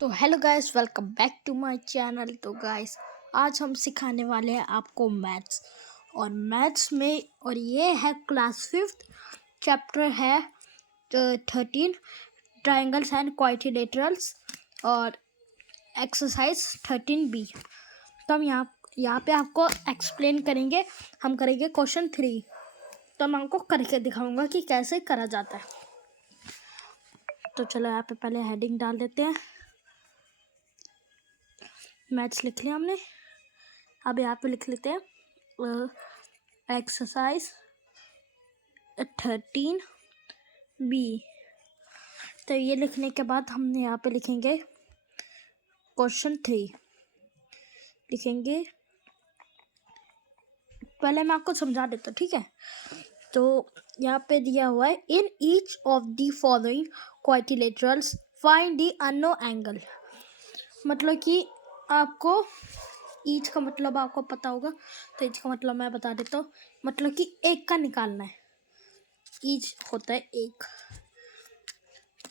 तो hello guys, welcome back to my channel. तो guys, आज हम सिखाने वाले हैं आपको मैथ्स। और मैथ्स में ये है क्लास फिफ्थ, चैप्टर है 13, ट्राइंगल्स एंड क्वाड्रिलेटरल्स, और एक्सरसाइज 13B। तो हम यहाँ पे आपको एक्सप्लेन करेंगे। हम करेंगे क्वेश्चन 3। तो मैं आपको करके दिखाऊंगा कि कैसे करा जाता है। तो चलो यहाँ पे पहले हेडिंग डाल देते हैं। मैथ्स लिख लिया हमने। अब यहाँ पे लिख लेते हैं एक्सरसाइज 13B। तो ये लिखने के बाद हमने यहाँ पे लिखेंगे क्वेश्चन 3 लिखेंगे। पहले मैं आपको समझा देता हूँ, ठीक है। तो यहाँ पे दिया हुआ है, in each of the following quadrilaterals find the unknown angle. मतलब कि आपको ईच का मतलब आपको पता होगा, तो ईच का मतलब मैं बता देता हूँ। मतलब कि एक का निकालना है। ईच होता है एक।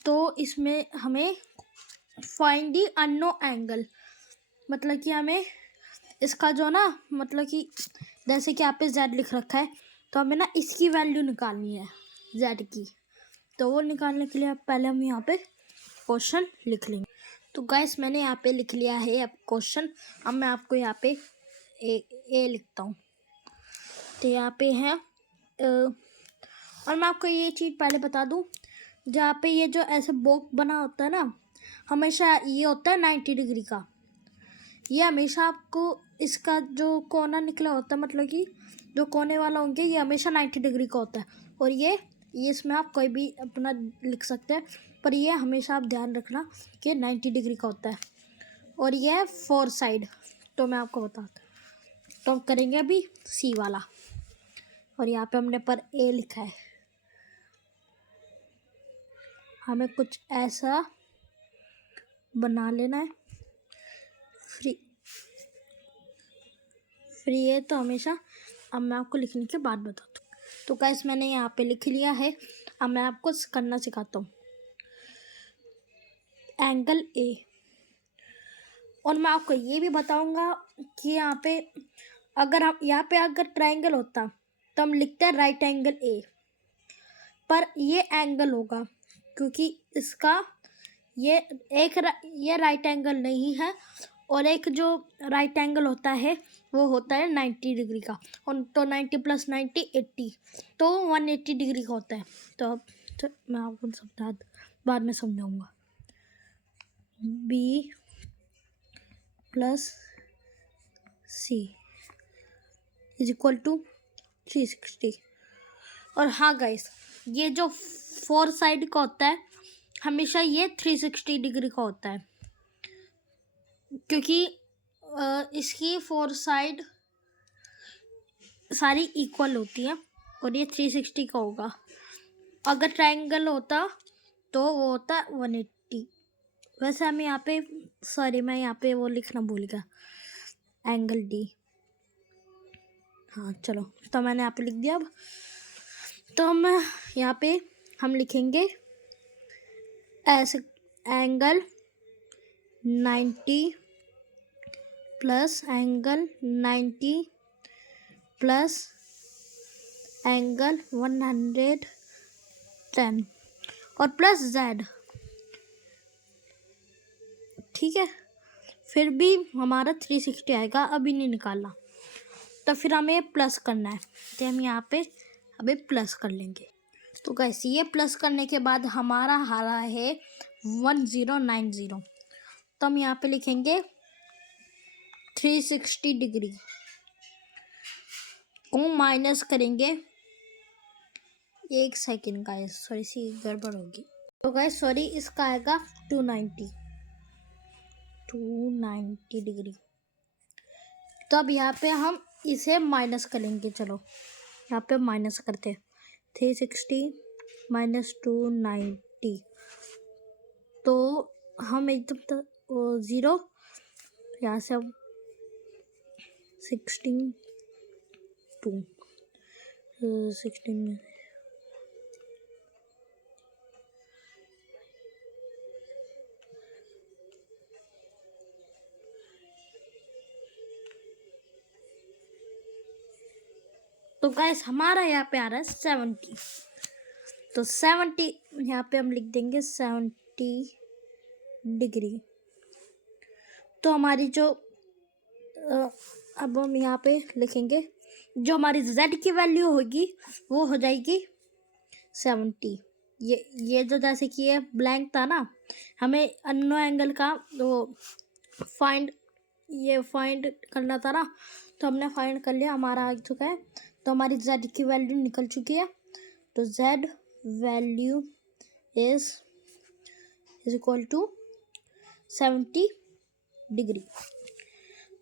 तो इसमें हमें फाइंड द अननोन एंगल, मतलब कि हमें इसका जो ना, मतलब कि जैसे कि आप पे z लिख रखा है, तो हमें ना इसकी वैल्यू निकालनी है, z की। तो वो निकालने के लिए पहले हम यहाँ पे क्वेश्चन लिख लेंगे। तो गाइस, मैंने यहाँ पे लिख लिया है अब क्वेश्चन। अब मैं आपको यहाँ पे ए लिखता हूँ। तो यहाँ पे है और मैं आपको ये चीज़ पहले बता दूँ, जहाँ पे ये जो ऐसे बॉक्स बना होता है ना, हमेशा ये होता है 90 डिग्री का। ये हमेशा आपको इसका जो कोना निकला होता है, मतलब कि जो कोने वाला होंगे, ये हमेशा 90 डिग्री का होता है। और ये इसमें आप कोई भी अपना लिख सकते हैं, पर ये हमेशा आप ध्यान रखना कि 90 डिग्री का होता है। और ये है 4 साइड। तो मैं आपको बताता हूँ। तो हम करेंगे अभी सी वाला। और यहाँ पे हमने पर ए लिखा है। हमें कुछ ऐसा बना लेना है। फ्री है तो हमेशा। अब मैं आपको लिखने के बाद बताता हूँ। तो गाइस, मैंने यहाँ पे लिख लिया है। अब मैं आपको करना सिखाता हूँ। Angle A. और मैं आपको ये भी बताऊंगा कि यहाँ पे अगर ट्राइंगल होता तो हम लिखते हैं राइट एंगल ए, पर ये एंगल होगा क्योंकि इसका ये ये राइट एंगल नहीं है। और एक जो राइट एंगल होता है वो होता है 90 डिग्री का। और तो 90 + 90 80, तो 180 डिग्री का होता है। तो अब मैं आपको बाद में समझाऊंगा। B + C = 360। और हाँ गाइस, ये जो 4 साइड का होता है, हमेशा ये 360 डिग्री का होता है, क्योंकि इसकी 4 साइड सारी इक्वल होती हैं। और ये 360 का होगा। अगर ट्रायंगल होता तो वो होता 180। वैसे हम यहाँ पे मैं यहाँ पे वो लिखना भूल गया, एंगल डी। हाँ चलो, तो मैंने यहाँ पे लिख दिया। अब तो हम यहाँ पे हम लिखेंगे ऐसे, angle 90 plus angle 90 plus angle 110 और प्लस z। ठीक है, फिर भी हमारा 360 आएगा। अभी नहीं निकालना, तो फिर हमें प्लस करना है। तो हम यहाँ पे अभी प्लस कर लेंगे। तो गाइस, ये प्लस करने के बाद हमारा हारा है 1090। तो हम यहाँ पे लिखेंगे 360 डिग्री को माइनस करेंगे। एक सेकेंड गाइस, सॉरी सी गड़बड़ होगी। तो गाइस सॉरी, इसका आएगा 290 डिग्री। तो अब यहाँ पे हम इसे माइनस करेंगे। चलो यहाँ पे माइनस करते हैं। 360 - 290, तो हम एकदम 0, यहाँ से हम 16 में तो गाइस हमारा यहाँ पे आ रहा है 70। तो 70 यहाँ पे हम लिख देंगे 70 डिग्री। तो हमारी जो अब हम यहाँ पे लिखेंगे, जो हमारी z की वैल्यू होगी वो हो जाएगी 70। ये जो जैसे कि ये ब्लैंक था ना, हमें अननो एंगल का वो फाइंड करना था ना, तो हमने फाइंड कर लिया, हमारा आ चुका है। तो हमारी z की वैल्यू निकल चुकी है। तो z value is equal to 70 degree.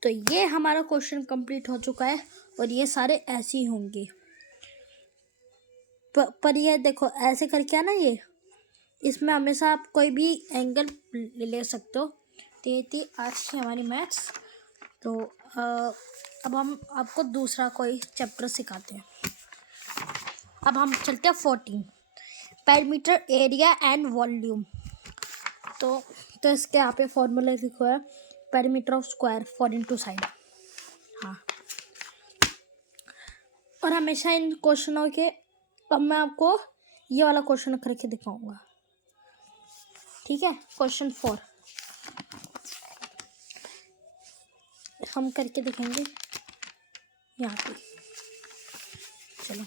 तो ये हमारा क्वेश्चन कंप्लीट हो चुका है और ये सारे ऐसे ही होंगे। पर ये देखो ऐसे करके ना, ये इसमें हमेशा आप कोई भी एंगल ले सकते हो। तो ये थी आज की हमारी मैथ्स। तो अब हम आपको दूसरा कोई चैप्टर सिखाते हैं। अब हम चलते हैं 14, पेरीमीटर, एरिया एंड वॉल्यूम। तो इसके यहाँ पे फॉर्मूला लिखा है, perimeter of square 4 into side. हाँ, और हमेशा इन क्वेश्चनों के, अब मैं आपको ये वाला क्वेश्चन करके दिखाऊंगा, ठीक है। क्वेश्चन 4 हम करके दिखाएंगे यहाँ पे। चलो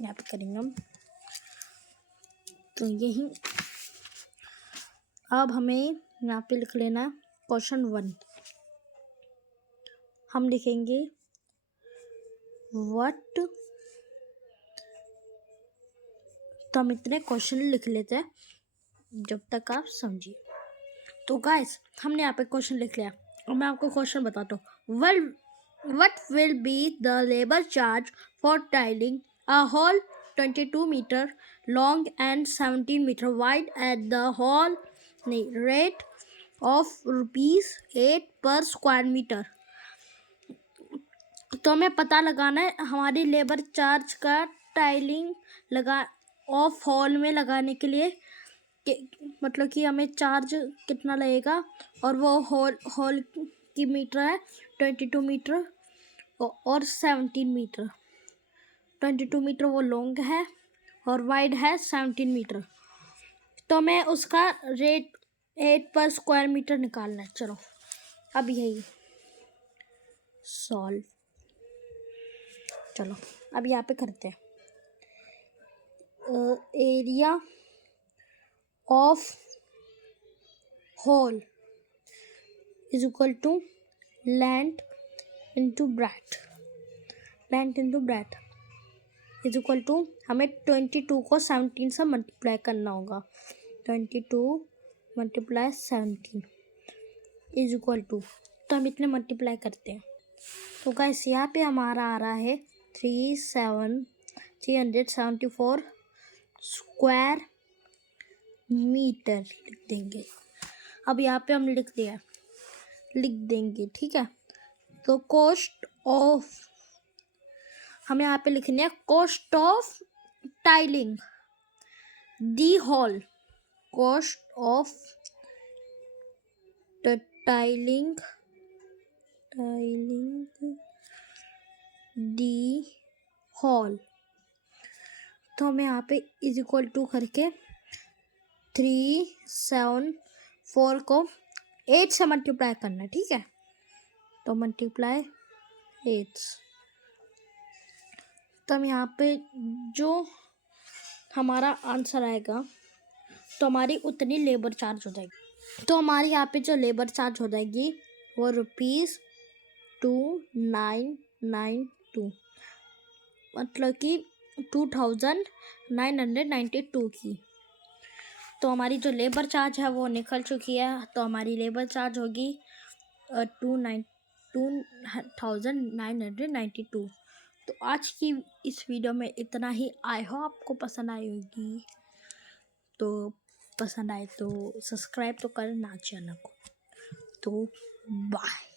यहाँ पे करेंगे हम। तो यही अब हमें यहाँ पे लिख लेना है क्वेश्चन 1। हम लिखेंगे व्हाट, तो हम इतने क्वेश्चन लिख लेते हैं जब तक आप समझिए। तो गाइस हमने यहाँ पे क्वेश्चन लिख लिया और मैं आपको क्वेश्चन बताता हूँ। What will be the labour charge for tiling a hall 22 metre long and 17 metre wide at the hall rate of ₹8 per square metre. तो हमें पता लगाना है हमारी लेबर चार्ज का टाइलिंग लगा ऑफ हॉल में लगाने के लिए, मतलब कि हमें चार्ज कितना लगेगा। और वो हॉल की मीटर है 22 मीटर और 17 मीटर। 22 मीटर वो लॉन्ग है और वाइड है 17 मीटर। तो हमें उसका रेट 8 पर स्क्वायर मीटर निकालना है। चलो अब यही सॉल्व। चलो अब यहाँ पे करते हैं। Area of hall is equal to length into breadth. Length into breadth is equal to, हमें 22 को 17 से मल्टीप्लाई करना होगा। 22 मल्टीप्लाई 17 इज इक्वल टू, तो हम इतने मल्टीप्लाई करते हैं। तो गाइस यहाँ पे हमारा आ रहा है 374 स्क्वायर मीटर लिख देंगे। अब यहाँ पे हम लिख देंगे, ठीक है। तो कॉस्ट ऑफ, हमें यहाँ पे लिखनी है cost of tiling the hall. Cost of tiling the hall. तो हमें यहाँ पे इज इक्वल टू करके 374 को 8 से मल्टीप्लाई करना है, ठीक है। तो मल्टीप्लाई 8। तो हम यहाँ पे जो हमारा आंसर आएगा, तो हमारी उतनी लेबर चार्ज हो जाएगी। तो हमारी यहाँ पे जो लेबर चार्ज हो जाएगी वो ₹2992, मतलब कि 2992 की। तो हमारी जो लेबर चार्ज है वो निकल चुकी है। तो हमारी लेबर चार्ज होगी 2992। तो आज की इस वीडियो में इतना ही। आई होप आपको पसंद आई होगी। तो पसंद आए तो सब्सक्राइब तो करना चैनल को। तो बाय।